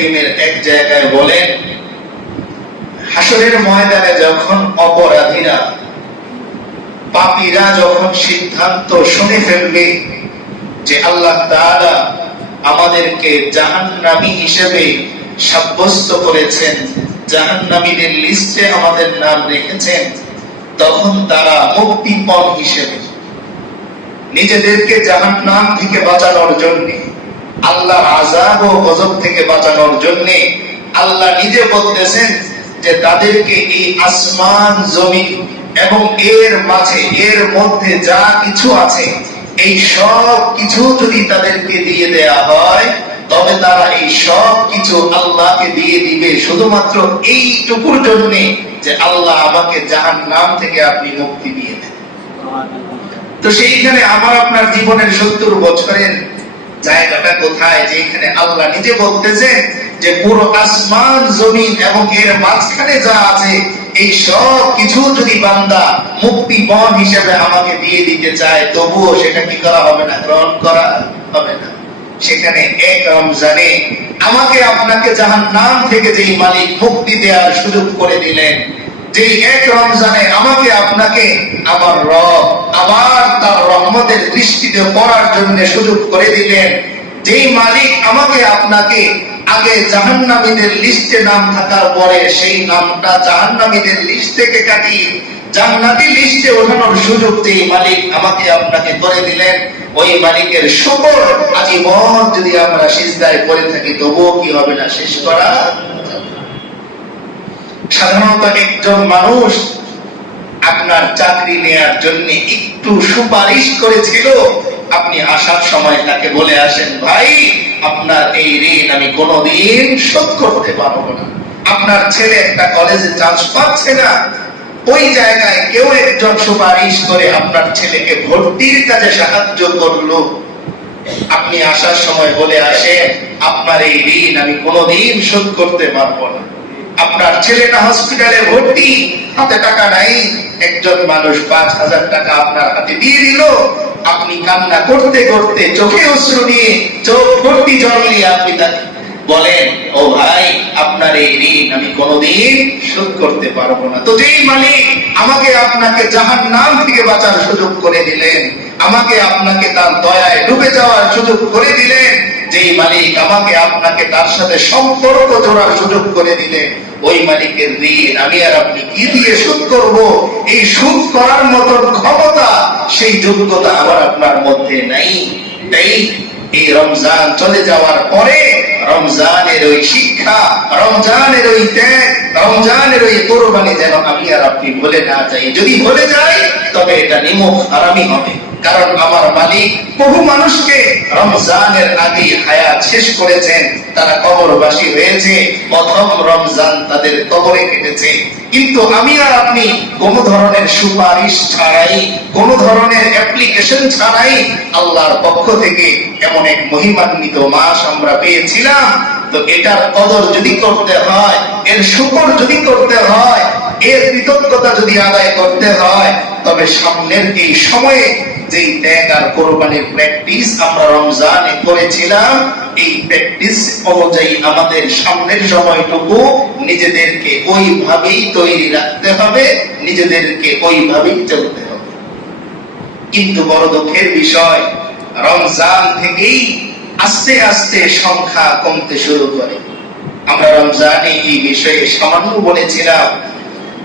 কারীমের এক জায়গায় বলেন, হাসরের ময়দানে যখন অপরাধীরা, পাপীরা যখন সিদ্ধান্ত শুনে ফেলবে যে আল্লাহ তাআলা আমাদেরকে জাহান্নামী হিসেবে সাব্যস্ত করেছেন, জাহান্নামীদের লিস্টে আমাদের নাম রেখেছেন, তখন তারা মুক্তিপণ হিসেবে নিজেদেরকে জাহান্নাম থেকে বাঁচানোর জন্য, আল্লাহর আযাব ও গজব থেকে বাঁচানোর জন্য আল্লাহ নিজে বলতেছেন যে তাদেরকে এই আসমান জমিন এবং এর মাঝে এর মধ্যে যা কিছু আছে এই সব কিছু যদি তাদেরকে দিয়ে দেয়া হয়, তবে তারা এই সব কিছু আল্লাহকে দিয়ে দিবে শুধুমাত্র এইটুকুর জন্য যে আল্লাহ আমাকে জাহান্নাম থেকে আপনি মুক্তি দিয়ে দেন। তো সেইখানে আমার আপনার জীবনের 70 বছরের জায়গাটা কোথায়, যেখানে আল্লাহ নিজে বলতেছেন যে পুরো আসমান জমিন এবং এর মাঝখানে যা আছে এই সব কিছু যদি বান্দা মুক্তিপণ হিসেবে আমাকে দিয়ে দিতে চায়, তবুও সেটা কি করা হবে না, গ্রহণ করা হবে না। সেখানে এক রমজানে আমাকে আপনাকে জাহান্নাম থেকে যেই মালিক মুক্তি দেওয়ার সুযোগ করে দিলেন, যে এক রমজানে আমাকে আপনাকে আমার রব আবার তার রহমতের দৃষ্টিতে পড়ার জন্য সুযোগ করে দিলেন, যেই মালিক আমাকে আপনাকে আগে জাহান্নামীদের লিস্টে নাম থাকার পরে সেই নামটা জাহান্নামীদের লিস্ট থেকে কাটিয়ে জান্নাতি লিস্টে ওঠানোর সুযোগ যেই মালিক আমাকে আপনাকে করে দিলেন, ওই মালিকের শুকর আজীবন যদি আমরা সিজদায় পড়ে থাকি তবুও কি হবে না, শেষ করা। সাধারণত একজন মানুষ আপনার চাকরি নেয়ার জন্য একটু সুপারিশ করেছিল, আপনি আসার সময় তাকে বলে আসেন, ভাই আপনার এই ঋণ আমি কোনোদিন শোধ করতে পারবো না। আপনার ছেলে একটা কলেজে চান্স পাচ্ছে না, ওই জায়গায় কেউ একজন সুপারিশ করে আপনার ছেলেকে ভর্তির কাজে সাহায্য করলো, আপনি আসার সময় বলে আসেন, আপনার এই ঋণ আমি কোনোদিন শোধ করতে পারবো না। আপনার ছেলেটা হসপিটালে ভর্তি, হাতে টাকা নাই, একজন মানুষ 5,000 টাকা আপনার হাতে দিয়ে দিল, আপনি কান্না করতে করতে চোখে অশ্রু নিয়ে, চোখ ভর্তি জল নিয়ে আপনি তাকে বলেন, ও ভাই আপনার এই ঋণ আমি কোনোদিন শোধ করতে পারবো না। তো যেই মালিক আমাকে আপনাকে জাহান্নাম থেকে বাঁচার সুযোগ করে দিলেন, আমাকে আপনাকে তার দয়ায় ডুবে যাওয়ার সুযোগ করে দিলেন, যেই মালিক আমাকে আপনাকে তার সাথে সম্পর্ক জোড়ার সুযোগ করে দিলেন, ওই মালিকের ঋণ আমি আর আপনি কি দিয়ে শোধ করব? এই শোধ করার মতো ক্ষমতা, সেই যোগ্যতা আমার আপনার মধ্যে নাই। তাই এই রমজান চলে যাওয়ার পরে রমজানের ওই শিক্ষা, রমজানের ওই ত্যাগ, রমজানের ওই কোরবানি যেন আমি আর আপনি ভুলে না যাই। যদি ভুলে যাই তবে এটা নিমখ হারামি হবে, কারণ আমার মালিক বহু মানুষকে রমজানের আগে হায়াত শেষ করেছেন, তারা কবরবাসী হয়েছে, প্রথম রমজান তাদের কবরে কেটেছে। কিন্তু আমি আর আপনি কোন ধরনের সুপারিশ ছাড়াই, কোন ধরনের অ্যাপ্লিকেশন ছাড়াই আল্লাহর পক্ষ থেকে এমন এক মহিমান্বিত মাস আমরা পেয়েছিলাম। তো এটার কদর যদি করতে হয়, এর শুকর যদি করতে হয়, এর কৃতজ্ঞতা যদি আদায় করতে হয়, তবে সামনের এই সময়ে যেই ত্যাগ আর কোরবানির প্র্যাকটিস আমরা রমজানে করেছিলাম, এই প্র্যাকটিস অনুযায়ী আমাদের সামনের সময়টুকু নিজেদেরকে ওইভাবেই তৈরি রাখতে হবে, নিজেদেরকে ওইভাবেই চলতে হবে। কিন্তু বড় দুঃখের বিষয়, রমজান থেকেই আস্তে আস্তে সংখ্যা কমতে শুরু করে। আমরা রমজানে এই বিষয়ে সামান্য বলেছিলাম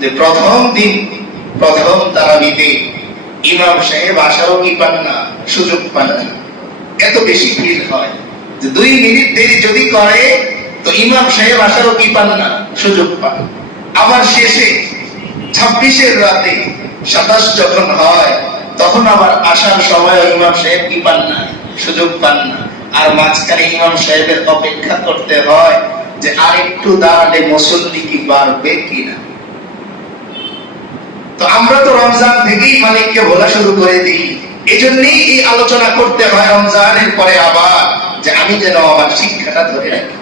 যে প্রথম দিন, প্রথম তারাবিতে ইমাম সাহেব আসারও কি পান না, সুযোগ পান না। এত বেশি ভিড় হয় যে 2 মিনিট দেরি যদি করে তো ইমাম সাহেব আসারও কি পান না, সুযোগ পান। আবার শেষে 26-এর রাতে 27 যখন হয় তখন আবার আসার সময় ইমাম সাহেব কি পান না, সুযোগ পান না। আর মাঝখানে ইমাম সাহেবের অপেক্ষা করতে হয় যে আরেকটু দাঁড়ালে মুসল্লি কি বাড়বে কিনা। তো আমরা তো রমজান থেকেই মালিককে ভোলা শুরু করে দিই। এই জন্যই এই আলোচনা করতে হয় রমজানের পরে আবার, যে আমি যেন আমার শিক্ষাটা ধরে রাখি।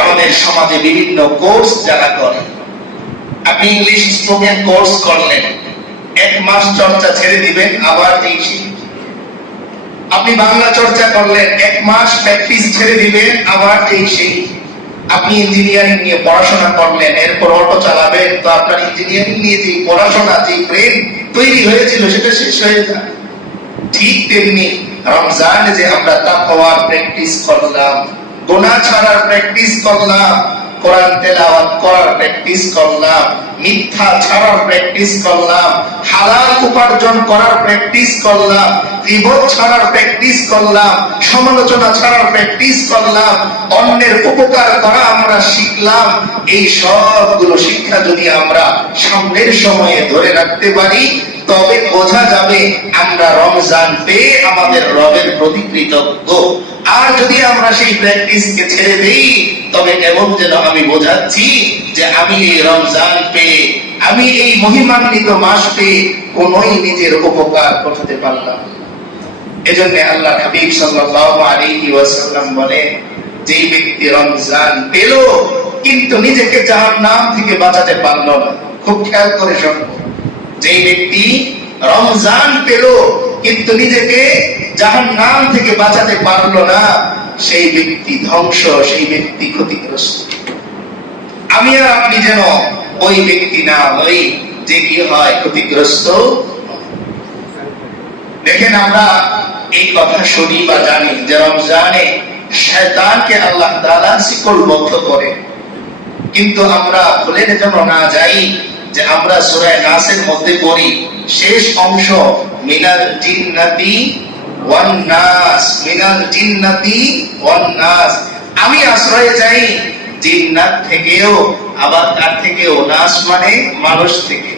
আমাদের সমাজে বিভিন্ন কোর্স যারা করে, আপনি ইংলিশ স্পোকেন কোর্স করলেন, 1 মাস চর্চা ছেড়ে দিবেন, আবার এই আপনি বাংলা চর্চা করলেন, 1 মাস প্র্যাকটিস ছেড়ে দিবেন, আবার সেই। আপনি ইঞ্জিনিয়ারিং নিয়ে পড়াশোনা করলেন, এরপর অটো চালাবেন, তো আপনার ইঞ্জিনিয়ারিং নিয়ে যে পড়াশোনা, যে ব্রেন তৈরি হয়েছিল সেটা শেষ হয়ে যায়। ঠিক তেমনি রমজানে যে আমরা তাকওয়ার প্র্যাকটিস করলাম, গুনাহ ছাড়ার প্র্যাকটিস করলাম, কোরআন তেলাওয়াত করার প্র্যাকটিস করলাম, মিথ্যা ছাড়ার প্র্যাকটিস করলাম, হালাল উপার্জন করার প্র্যাকটিস করলাম, গীবত ছাড়ার প্র্যাকটিস করলাম, সমালোচনা ছাড়ার প্র্যাকটিস করলাম, অন্যের উপকার করা আমরা শিখলাম। এই সবগুলো শিক্ষা যদি আমরা সামনের সময়ে ধরে রাখতে পারি, তবে বোঝা যাবে আমরা রমজান পেয়ে আমাদের রবের প্রতি কৃতজ্ঞ। আর যদি আমরা সেই প্র্যাকটিসকে ছেড়ে দেই, তবে এমন যেন আমি বোঝাচ্ছি যে আমি এই রমজান পেয়ে, আমি এই মহিমান্বিত মাস পেয়ে কোনোই নিজের উপকার করতে পারলাম। এজন্য আল্লাহ হাবিব সাল্লাল্লাহু আলাইহি ওয়াসাল্লাম বলেন, যে ব্যক্তি রমজান পেল কিন্তু নিজেকে জাহান্নাম থেকে বাঁচাতে পারল না, খুব খেয়াল করে শুনুন, যে ব্যক্তি রমজান পেল কিন্তু নিজেকে জাহান্নাম থেকে বাঁচাতে পারল না, সেই ব্যক্তি ধ্বংস, সেই ব্যক্তি ক্ষতিগ্রস্ত। আমি আর আপনি যেন ওই ব্যক্তি না হই যে কি হয় ক্ষতিগ্রস্ত। দেখেন, আমরা এই কথা শুনি বা জানি যে রমজানে শয়তানকে আল্লাহ তাআলা শিকলবদ্ধ করে, কিন্তু আমরা ভুলে যেন না যাই যে আমরা সূরা নাসের মধ্যে পড়ি শেষ অংশ, মিনাল জিন্নাতি ওয়ান নাস, মিনাল জিন্নাতি ওয়ান নাস। আমি আশ্রয় চাই জিন্নাত থেকেও, আবার কার থেকেও? নাস মানে মানুষ থেকে।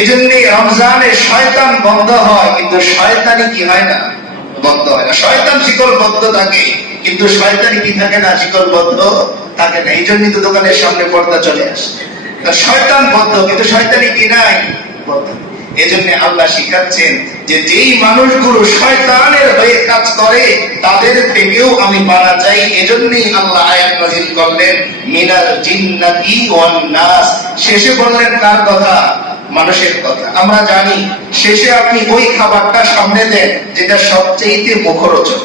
এজন্য রমজানে শয়তান বন্ধ হয়, কিন্তু শয়তানি কি হয় না? বন্ধ হয় না। শয়তান শিকলবদ্ধ থাকে, কিন্তু শয়তানি কি থাকে না? শিকলবদ্ধ থাকে না। এই জন্যই তো দোকানের সামনে পর্দা চলে আসে। শয়তান বদ্ধ, কিন্তু শয়তানি কি নাই? বদ্ধ। এজন্য আল্লাহ শিখাচ্ছেন যে যেই মানুষগুলো শয়তানের হয়ে কাজ করে তাদের থেকেও আমি পানা চাই। এজন্যই আল্লাহ আয়াত নাযিল করলেন, মিনাল জিন্নাতি ওয়ান নাস। শেষে বললেন কার কথা? মানুষের কথা। আমরা জানি শেষে আপনি ওই খাবারটা সামনে দেন যেটা সবচেয়ে মুখরোচক।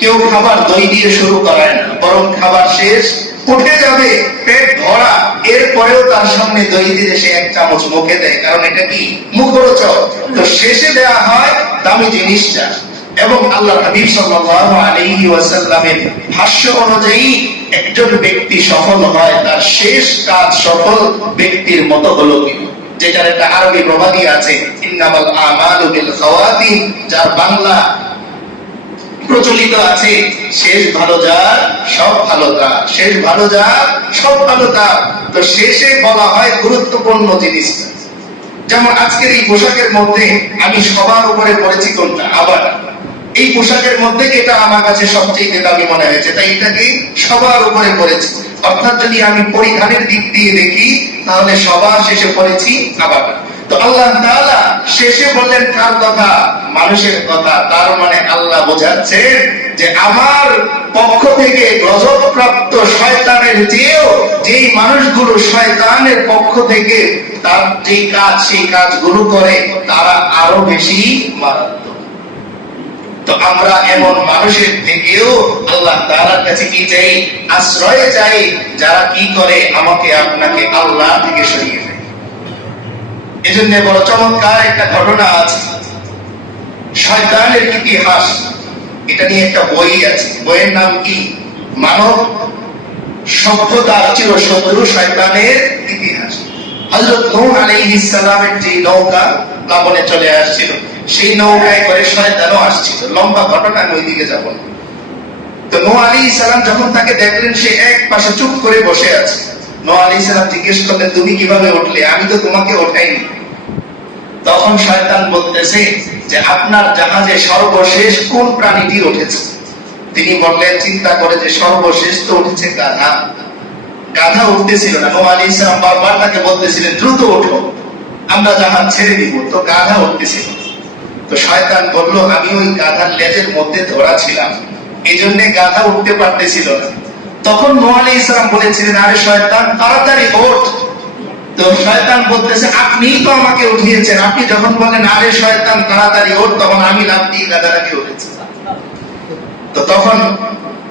কেউ খাবার দই দিয়ে শুরু করায় না, বরং খাবার শেষ উঠে যাবে, পেট ভরা, এরপরেও তার সামনে দই দিয়ে সে 1 চামচ মুখে দেয়, কারণ এটা কি? মুখরোচক। তো শেষে দেয়া হয় দামি জিনিসটা। এবং আল্লাহ হাবিব সাল্লাল্লাহু আলাইহি ওয়াসাল্লামের ভাষ্য অনুযায়ী একজন ব্যক্তি সফল হয় তার শেষ কাজ সফল ব্যক্তির মতো হলো কি, যেটার একটা আরবি প্রবাদই আছে, ইন্নামাল আমালু বিল খাওয়াতিম, যার বাংলা প্রচলিত আছে, শেষ ভালো যার সব ভালো তার, শেষ ভালো যার সব ভালো তার। তো শেষে বলা হয় গুরুত্বপূর্ণ জিনিসটা। যেমন আজকের এই পোশাকের মধ্যে আমি সবার উপরে পড়েছি কোনটা? আবার এই পোশাকের মধ্যে এটা আমার কাছে সবচেয়ে দামি মনে হয়েছে, তাই এটাকে সবার উপরে পড়েছি। অর্থাৎ যদি আমি পরিধানের দিক দিয়ে দেখি, তাহলে সবার শেষে পড়েছি আবার। তো আল্লাহ তাআলা শেষে বললেন কার কথা? মানুষের কথা। তার মানে আল্লাহ বোঝাচ্ছেন যে আমার পক্ষ থেকে গজবপ্রাপ্ত শয়তানের চেয়েও যেই মানুষগুলো শয়তানের পক্ষ থেকে তার যে কাজ, সেই কাজগুলো করে, তারা আরো বেশি মারাত্মক। তো আমরা এমন মানুষের থেকেও আল্লাহ তাআলার কাছে কি চাই? আশ্রয় চাই, যারা কি করে আমাকে আপনাকে আল্লাহ থেকে সরিয়ে দেয়। এজন্য বড় চমৎকার একটা ঘটনা আছে, শয়তানের ইতিহাস। এটা নিয়ে একটা বই আছে, বইয়ের নাম কি? মানব সভ্যতার চিরশত্রু শয়তানের ইতিহাস। হযরত নূহ আলাইহিস সালামের যে নৌকা প্লাবনে চলে আসছিল, সেই নৌকায় করে শয়তানও আসছিল। লম্বা ঘটনা, আমি ওইদিকে যাব না। তো নূহ আলাইহিস সালাম যখন তাকে দেখলেন সে এক পাশে চুপ করে বসে আছে, নূহ আলাইহিস সালাম জিজ্ঞেস করলেন, তুমি কিভাবে উঠলে? আমি তো তোমাকে ওঠাইনি। তখন শয়তান বলতেছে যে আপনার জাহাজে সর্বশেষ কোন প্রাণীটি উঠেছে? তিনি বললেন চিন্তা করে যে সর্বশেষ তো উঠেছে গাধা। গাধা উঠতেছিল না। নূহ আলাইহিস সালাম বারবার তাকে বলতেছিলেন দ্রুত ওঠো, আমরা জাহাজ ছেড়ে দিব। তো গাধা উঠতেছিল। তো শয়তান বলল, আমি ওই গাধার লেজের মধ্যে ধরা ছিলাম, এই জন্য গাধা উঠতে পারতেছিল না। তখন নূহ আলাইহিস সালাম বলেছিলেন, আরে শয়তান তাড়াতাড়ি ওঠ, তো শয়তান বলতেছে আপনিই তো আমাকে উঠিয়েছেন, আপনি যখন বলেন আরে শয়তান তাড়াতাড়ি ওঠ, তখন আমি লাফ দিয়ে গাদারাকে উঠেছি। তো তখন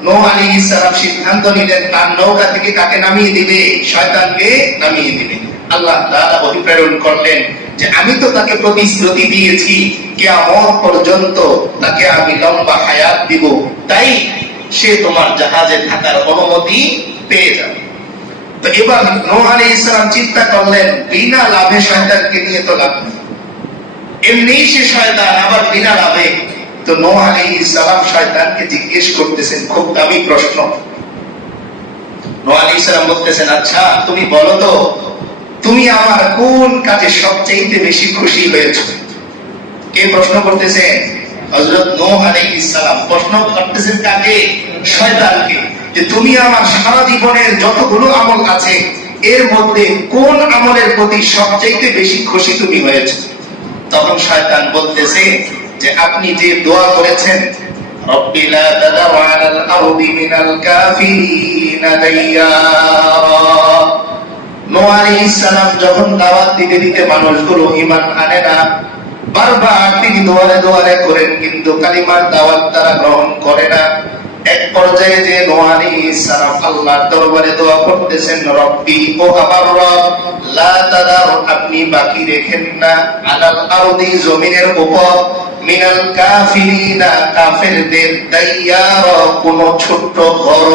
নূহ আলাইহিস সালাম সিদ্ধান্ত নিলেন তার নৌকা থেকে কাকে নামিয়ে দিবে? শয়তানকে নামিয়ে দিবে। আল্লাহ তাআলা ওহী প্রেরণ করলেন যে আমি তো তাকে প্রতিশ্রুতি দিয়েছি কিয়ামত পর্যন্ত তাকে আমি লম্বা হায়াত দিব, তাই সে তোমার জাহাজে থাকার অনুমতি পেয়ে যাবে। তো এবার নূহ আলাইহিস সালাম চিন্তা করলেন বিনা লাভে শয়তানকে নিয়ে তো লাভ নেই, এমনি সে শয়তান আবার বিনা লাভে। তো নূহ আলাইহিস সালাম শয়তানকে জিজ্ঞেস করতেছেন খুব দামি প্রশ্ন। নূহ আলাইহিস সালাম বলতেছেন আচ্ছা তুমি বলো তো তুমি আমার কোন কাজে সবচেয়ে বেশি খুশি হয়েছো? কে প্রশ্ন করতেছেন? হযরত নূহ আলাইহিস সালাম প্রশ্ন করতেছেন কাকে? শয়তানকে, যে তুমি আমার সারা জীবনের যতগুলো আমল আছে এর মধ্যে কোন আমলের প্রতি সবচেয়ে বেশি খুশি তুমি হয়েছো? তখন শয়তান বলতেছে যে আপনি যে দোয়া করেছেন রব্বি লা তাদার আলাল আরদি মিনাল কাফিরিনা দাইয়ারা। নূহ আলাইহিস সালাম যখন দাওয়াত দিতে দিতে মানুষগুলো ঈমান আনে না, বারবার তিনি দুয়ারে দুয়ারে করেন কিন্তু কালিমার দাওয়াত তারা গ্রহণ করে না। এক পর্যায়ে যে নূহ আলাইহিস সালাম আল্লাহর দরবারে দোয়া করতেছেন রব্বি ও আমার রব লা তাদার, আপনি বাকি রেখেন না আলাল আরদি জমিনের উপর মিনাল কাফিরিনা কাফেরদের দাইয়ারা কোন ছোট্ট ঘর।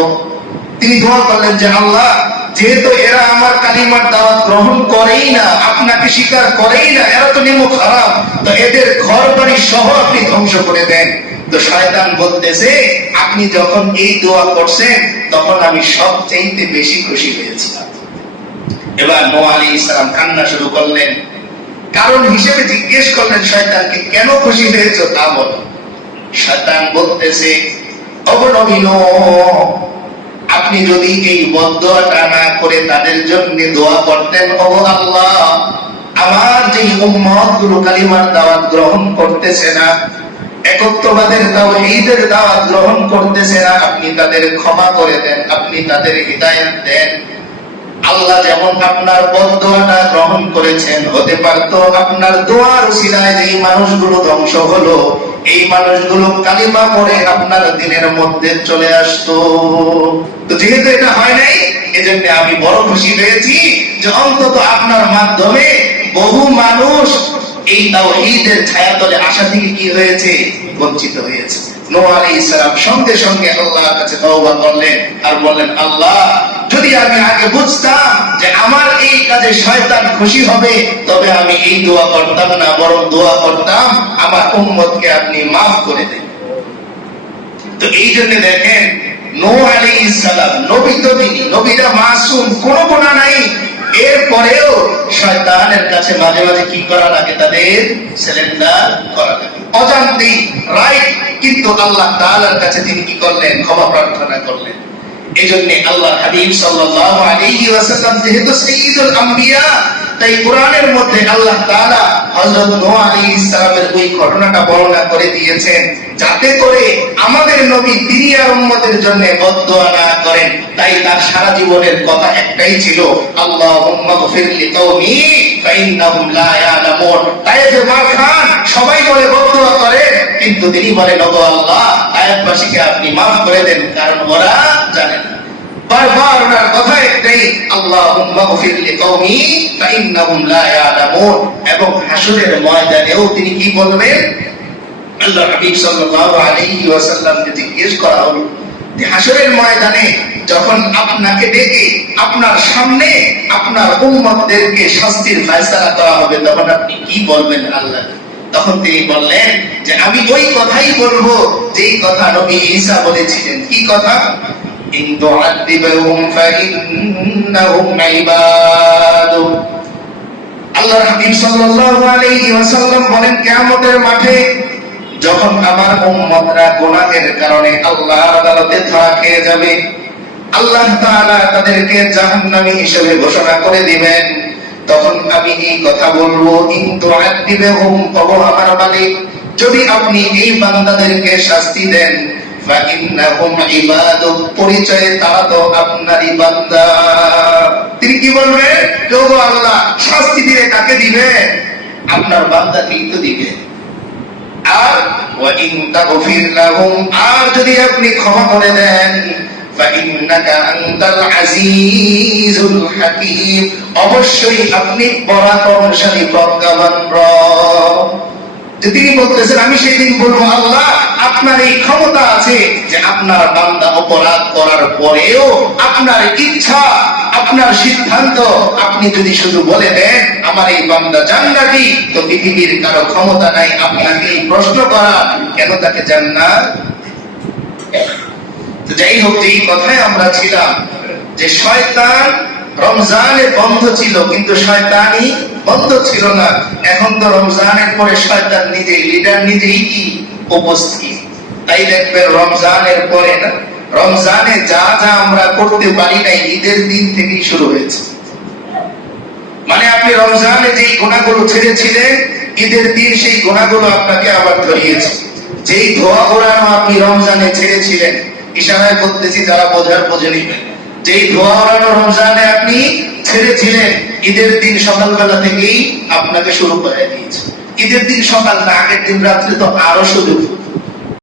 তিনি দোয়া করলেন যে আল্লাহ যেহেতু এরা আমার কালিমার দাওয়াত গ্রহণ করেই না, আপনাকে স্বীকার করেই না, এরা তো নিমক খারাপ, তো এদের ঘর বাড়ি সহ আপনি ধ্বংস করে দেন। তো শয়তান বলতেছে আপনি যখন এই দোয়া করছেন তখন আমি সবচেয়ে বেশি খুশি হয়েছি। এবার নূহ আলাইহিস সালাম কান্না শুরু করলেন, কারণ হিসেবে জিজ্ঞেস করলেন শয়তানকে কেন খুশি হয়েছো তা বলো। শয়তান বলতেছে ওগো নবী নূহ, আপনি যদি এই বদদোয়াটা না করে তাদের জন্য দোয়া করতেন ওগো আল্লাহ আমার যে উম্মত গুলো কালিমার দাওয়াত গ্রহণ করতেছে না, একত্ববাদের তাওহীদের দাওয়াত গ্রহণ করতেছে না, আপনি তাদের ক্ষমা করে দেন, আপনি তাদের হিদায়াত দেন। আল্লাহ যেমন আপনার বদদোয়াটা গ্রহণ করেছেন, হতে পারত আপনার দোয়ার উসিলায় যেই মানুষগুলো ধ্বংস হলো এই মানুষগুলো কালিমা পড়ে আপনার দিনের মধ্যে চলে আসতো। তো যেহেতু এটা হয় নাই, এজন্য আমি বড় খুশি হয়েছি যে অন্তত আপনার মাধ্যমে বহু মানুষ এই তাওহীদের ছায়াতলে আসা থেকে কি হয়েছে? বঞ্চিত হয়েছে। নূহ আলাইহিস সালাম সঙ্গে সঙ্গে আল্লাহর কাছে তওবা করলেন আর বললেন আল্লাহ যদি আমি আগে বুঝতাম যে আমার এই কাজে শয়তান খুশি হবে তবে আমি এই দোয়া করতাম না, বরং দোয়া করতাম আমার উম্মতকে আপনি মাফ করে দেন। তো এই জন্য দেখেন নূহ আলাইহিস সালাম নবী, তো তিনি নবীরা মাসুম, কোনো গুনাহ নাই, এরপরেও শয়তানের কাছে মাঝে মাঝে কি করা লাগে? তাদের সারেন্ডার করা লাগে অজান্তেই, রাইট। কিন্তু আল্লাহ তাআলার কাছে তিনি কি করলেন? ক্ষমা প্রার্থনা করলেন। এজন্য আল্লাহর হাবিব সাল্লাল্লাহু আলাইহি ওয়াসাল্লাম যেহেতু সাইয়্যিদুল আম্বিয়া, তাই কোরআনের মধ্যে আল্লাহ তাআলা হযরত নূহ আলাইহিস সালামের ওই ঘটনাটা বর্ণনা করে দিয়েছেন যাতে করে আমাদের নবী তিনি আর উম্মতের জন্য বদদোয়া না করেন। তাই তার সারা জীবনের কথা একটাই ছিল আল্লাহুম্মা গফির লিকাওমি ফাইন্নাহুম লা ইয়ালামুন। তায়েফের মারখান সবাই বলে বদদোয়া করে, কিন্তু তিনি বলেন ওগো আল্লাহ তায়েফবাসীকে আপনি maaf করে দেন কারণ ওরা জানে না। বারবার ওনার কথা একটাই আল্লাহুম্মা গফির লিকাওমি ফাইন্নাহুম লা ইয়ালামুন। এবং হাসরের ময়দানেও তিনি কি বলবেন? আল্লাহর হাবিব সাল্লাল্লাহু আলাইহি ওয়াসাল্লামকে জিজ্ঞেস করা হলো যে হাসরের ময়দানে যখন আপনাকে ডেকে আপনার সামনে আপনার উম্মতদেরকে শাস্তির ফয়সালা করা হবে তখন আপনি কি বলবেন আল্লাহ? তখন তিনি বললেন যে আমি ওই কথাই বলবো যেই কথা নবী ঈসা বলেছিলেন। কি কথা? ইন তুআযিবহুম ফাইন্নাহুম ইবাদু। আল্লাহর হাবিব সাল্লাল্লাহু আলাইহি ওয়াসাল্লাম বলেন কিয়ামতের মাঠে যখন আমার উম্মতরা গুনাহের কারণে আল্লাহর আদালতে ধরা খেয়ে যাবে, আল্লাহ তাআলা তাদেরকে জাহান্নামী হিসেবে ঘোষণা করে দিবেন, তখন আমি এই কথা বলবো ইন তুআযিবহুম, ওগো আমার মালিক যদি আপনি এই বান্দাদেরকে শাস্তি দেন ফাইন্নাহুম ইবাদু, পরিচয়ে তারা তো আপনারই বান্দা। তিনি কি বলবেন? ওগো আল্লাহ কাকে দিবেন? আপনার বান্দাকেই তো দিবেন। আর ওয়াইন তাগফির লাহুম, আর যদি আপনি ক্ষমা করে দেন, ফাইন্নাকা আনতাল আজিজুল হাকীম, অবশ্যই আপনি পরাক্রমশালী প্রজ্ঞাবান রব। তিনি বলতেছেন আমি সেদিন বলবো আল্লাহ আপনার এই ক্ষমতা আছে যে আপনার বান্দা অপরাধ করার পরেও আপনার ইচ্ছা, আপনার সিদ্ধান্ত, আপনি যদি শুধু বলে দেন আমার এই বান্দা জান্নাতি, তো পৃথিবীর কারো ক্ষমতা নাই আপনাকে এই প্রশ্ন করা কেন তাকে জান্নাত। তো যাই হোক, এই কথায় আমরা ছিলাম যে শয়তান রমজানে বন্ধ ছিল কিন্তু শয়তানি বন্ধ ছিল না। এখন তো রমজানের পরে শয়তান নিজেই লিডার, নিজেই কি উপস্থিত। তাই দেখবেন রমজানের পরে না, রমজানে যা যা আমরা করতে পারি নাই ঈদের দিন থেকেই শুরু হয়েছে। মানে আপনি রমজানে যেই গুনাহগুলো ছেড়েছিলেন, ঈদের দিন সেই গুনাহগুলো আপনাকে আবার ধরিয়েছে। যেই ধোয়া ওড়ানো আপনি রমজানে ছেড়েছিলেন, ইশারায় বলতেছি যারা বোঝার বোঝে নিবেন, যেই ধোয়া ওড়ানো রমজানে আপনি ছেড়েছিলেন, ঈদের দিন সকালবেলা থেকেই আপনাকে শুরু করে দিয়েছে। ঈদের দিন সকাল না, আগের দিন রাত্রে তো আরো সুযোগ।